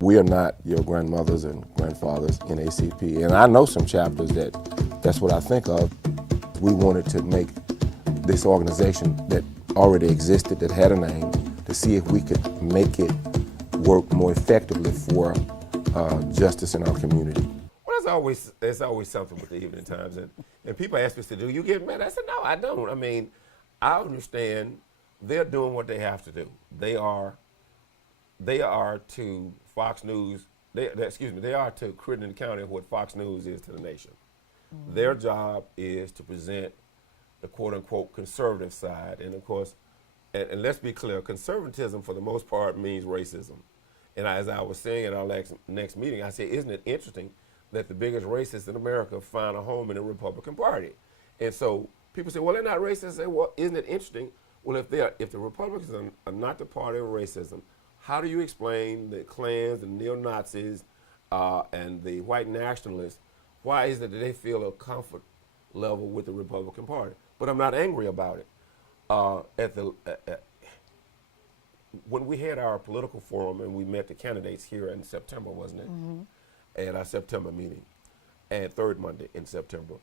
We are not your grandmothers and grandfathers in NAACP. And I know some chapters that's what I think of. We wanted to make this organization that already existed, that had a name, to see if we could make it work more effectively for justice in our community. Well, there's always something with the Evening Times, and people ask me, do you get mad? I said, no, I don't. I mean, I understand they're doing what they have to do. They are to Fox News, they are to Crittenden County what Fox News is to the nation. Mm-hmm. Their job is to present the quote-unquote conservative side, and of course, and let's be clear, conservatism for the most part means racism. And as I was saying at our next meeting, I said, isn't it interesting that the biggest racists in America find a home in the Republican Party? And so people say, well, they're not racist. I say, well, isn't it interesting? Well, if the Republicans are not the party of racism, how do you explain the Klans and neo-Nazis and the white nationalists? Why is it that they feel a comfort level with the Republican Party? But I'm not angry about it. When we had our political forum and we met the candidates here in September, wasn't it? Mm-hmm. At our September meeting, and third Monday in September,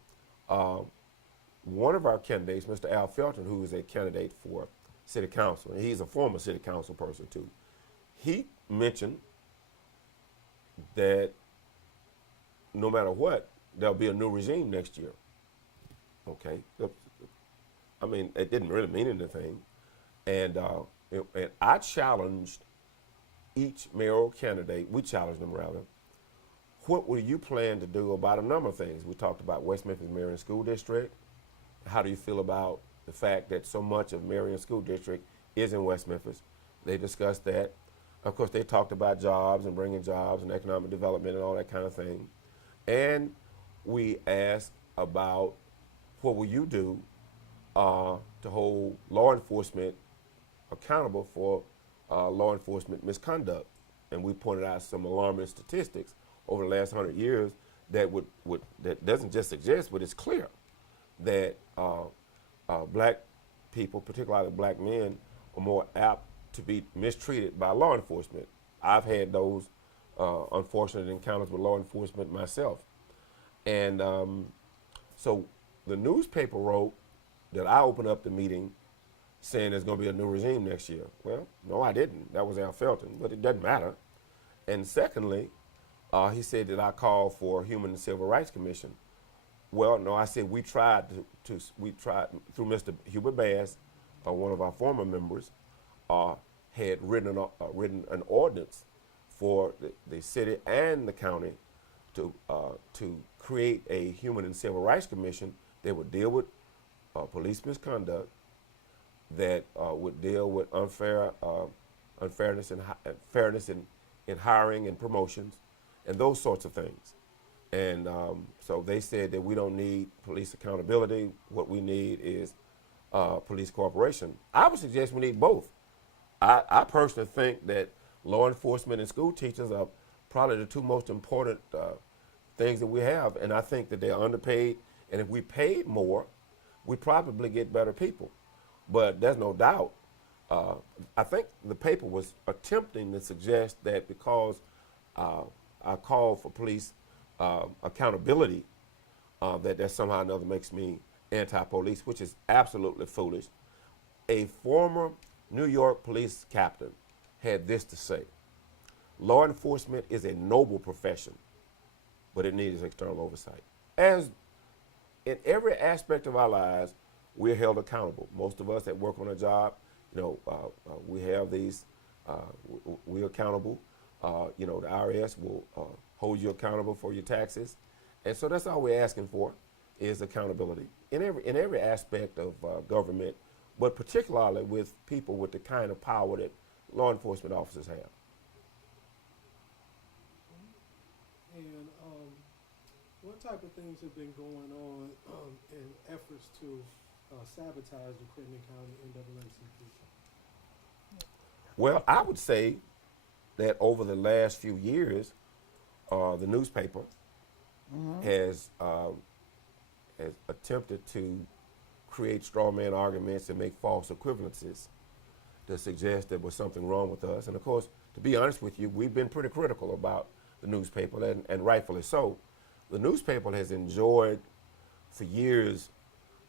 one of our candidates, Mr. Al Felton, who is a candidate for city council, and he's a former city council person too, he mentioned that no matter what, there'll be a new regime next year. Okay, I mean, it didn't really mean anything, and I challenged each mayoral candidate. We challenged them rather. What will you plan to do about a number of things? We talked about West Memphis Marion School District. How do you feel about the fact that so much of Marion School District is in West Memphis? They discussed that. Of course, they talked about jobs and bringing jobs and economic development and all that kind of thing. And we asked about what will you do to hold law enforcement accountable for law enforcement misconduct. And we pointed out some alarming statistics over the last 100 years that that doesn't just suggest, but it's clear that black people, particularly black men, are more apt to be mistreated by law enforcement. I've had those unfortunate encounters with law enforcement myself. And so the newspaper wrote that I opened up the meeting saying there's going to be a new regime next year. Well, no, I didn't. That was Al Felton, but it doesn't matter. And secondly, he said that I called for a Human and Civil Rights Commission. Well, no, I said we tried through Mr. Hubert Bass, one of our former members, had written an ordinance for the city and the county to create a Human and Civil Rights Commission that would deal with police misconduct, that would deal with unfairness and fairness in hiring and promotions, and those sorts of things. And so they said that we don't need police accountability. What we need is police cooperation. I would suggest we need both. I personally think that law enforcement and school teachers are probably the two most important things that we have, and I think that they're underpaid, and if we paid more, we'd probably get better people. But there's no doubt. I think the paper was attempting to suggest that because I called for police accountability, that somehow or another makes me anti-police, which is absolutely foolish. A former New York police captain had this to say: law enforcement is a noble profession, but it needs external oversight. As in every aspect of our lives, we're held accountable. Most of us that work on a job, we have these, we're accountable. The IRS will hold you accountable for your taxes. And so that's all we're asking for is accountability in every aspect of government, but particularly with people with the kind of power that law enforcement officers have. And what type of things have been going on in efforts to sabotage the Crittenden County NAACP? Well, I would say that over the last few years, the newspaper has attempted to create straw man arguments and make false equivalencies to suggest there was something wrong with us. And of course, to be honest with you, we've been pretty critical about the newspaper, and rightfully so. The newspaper has enjoyed for years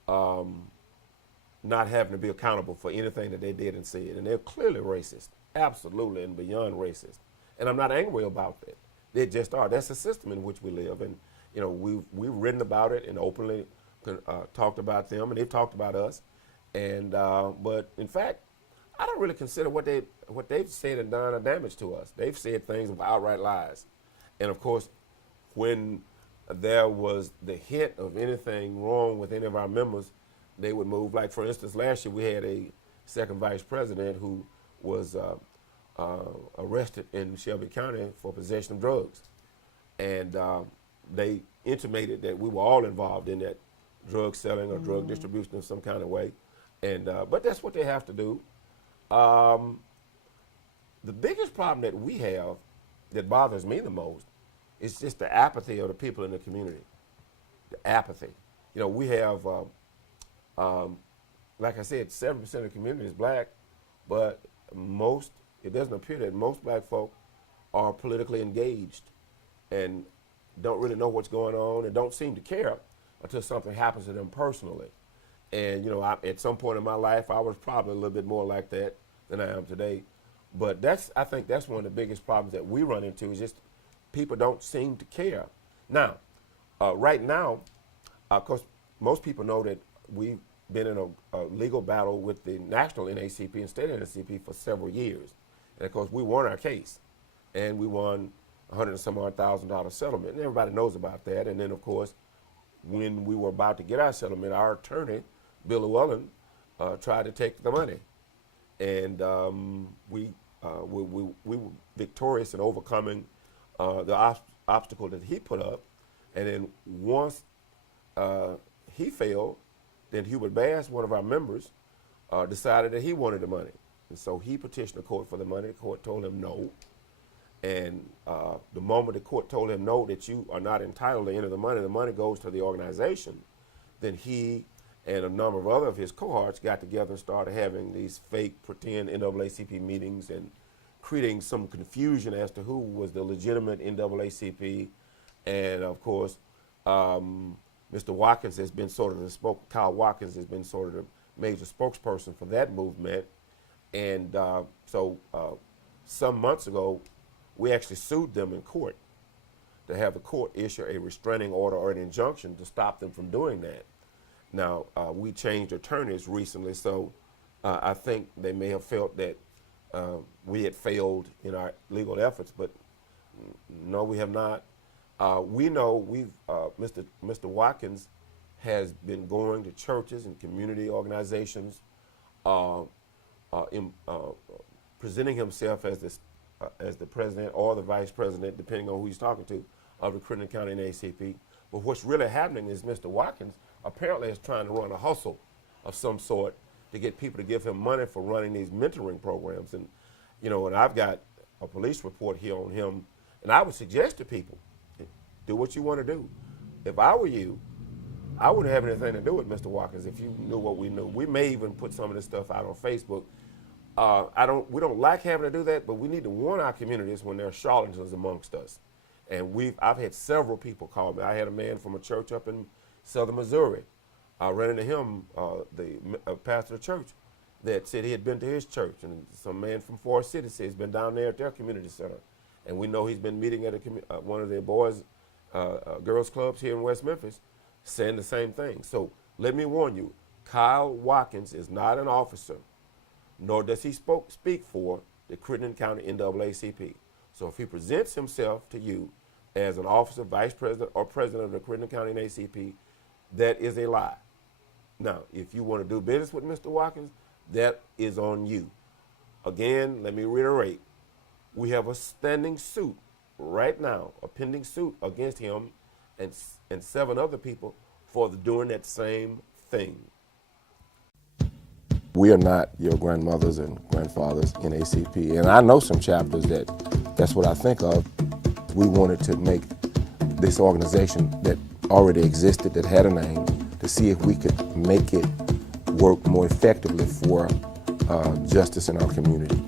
not having to be accountable for anything that they did and said. And they're clearly racist, absolutely and beyond racist. And I'm not angry about that. They just are. That's the system in which we live. And, you know, we've written about it and openly talked about them, and they've talked about us. And but in fact, I don't really consider what they've said and done a damage to us. They've said things of outright lies. And of course, when there was the hint of anything wrong with any of our members, they would move. Like, for instance, last year we had a second vice president who was arrested in Shelby County for possession of drugs. And they intimated that we were all involved in that drug selling or drug distribution of some kind of way. And but that's what they have to do. The biggest problem that we have that bothers me the most is just the apathy of the people in the community. The apathy. You know, we have, like I said, 7% of the community is black, but it doesn't appear that most black folk are politically engaged and don't really know what's going on and don't seem to care until something happens to them personally. And, you know, at some point in my life, I was probably a little bit more like that than I am today. But I think that's one of the biggest problems that we run into is just people don't seem to care. Now, right now, of course, most people know that we've been in a legal battle with the national NAACP and state NAACP for several years. And of course, we won our case, and we won $100,000 and some odd settlement, and everybody knows about that. And then, of course, when we were about to get our settlement, our attorney, Bill Llewellyn, tried to take the money, and we were victorious in overcoming the obstacle that he put up. And then once he failed, then Hubert Bass, one of our members, decided that he wanted the money. And so he petitioned the court for the money. The court told him no. And the moment the court told him no, that you are not entitled to any of the money goes to the organization, then he and a number of other of his cohorts got together and started having these fake pretend NAACP meetings and creating some confusion as to who was the legitimate NAACP. And of course, Mr. Watkins has been sort of Kyle Watkins has been sort of the major spokesperson for that movement. And so some months ago, we actually sued them in court to have the court issue a restraining order or an injunction to stop them from doing that. Now, we changed attorneys recently, so I think they may have felt that we had failed in our legal efforts, but no, we have not. We know Mr. Watkins has been going to churches and community organizations, presenting himself as the president or the vice president, depending on who he's talking to, of the Crittenden County NAACP. But what's really happening is Mr. Watkins apparently is trying to run a hustle of some sort to get people to give him money for running these mentoring programs. And, you know, and I've got a police report here on him, and I would suggest to people, do what you want to do. If I were you, I wouldn't have anything to do with Mr. Watkins if you knew what we knew. We may even put some of this stuff out on Facebook. We don't like having to do that, but we need to warn our communities when there are charlatans amongst us. And I've had several people call me. I had a man from a church up in southern Missouri. I ran into him, the pastor of the church, that said he had been to his church. And some man from Forest City said he's been down there at their community center. And we know he's been meeting at one of their girls clubs here in West Memphis, saying the same thing. So let me warn you, Kyle Watkins is not an officer, nor does he speak for the Crittenden County NAACP. So if he presents himself to you as an officer, vice president, or president of the Crittenden County NAACP, that is a lie. Now, if you want to do business with Mr. Watkins, that is on you. Again, let me reiterate, we have a standing suit right now, a pending suit against him and 7 other people for doing that same thing. We are not your grandmothers and grandfathers in ACP. And I know some chapters that's what I think of. We wanted to make this organization that already existed, that had a name, to see if we could make it work more effectively for justice in our community.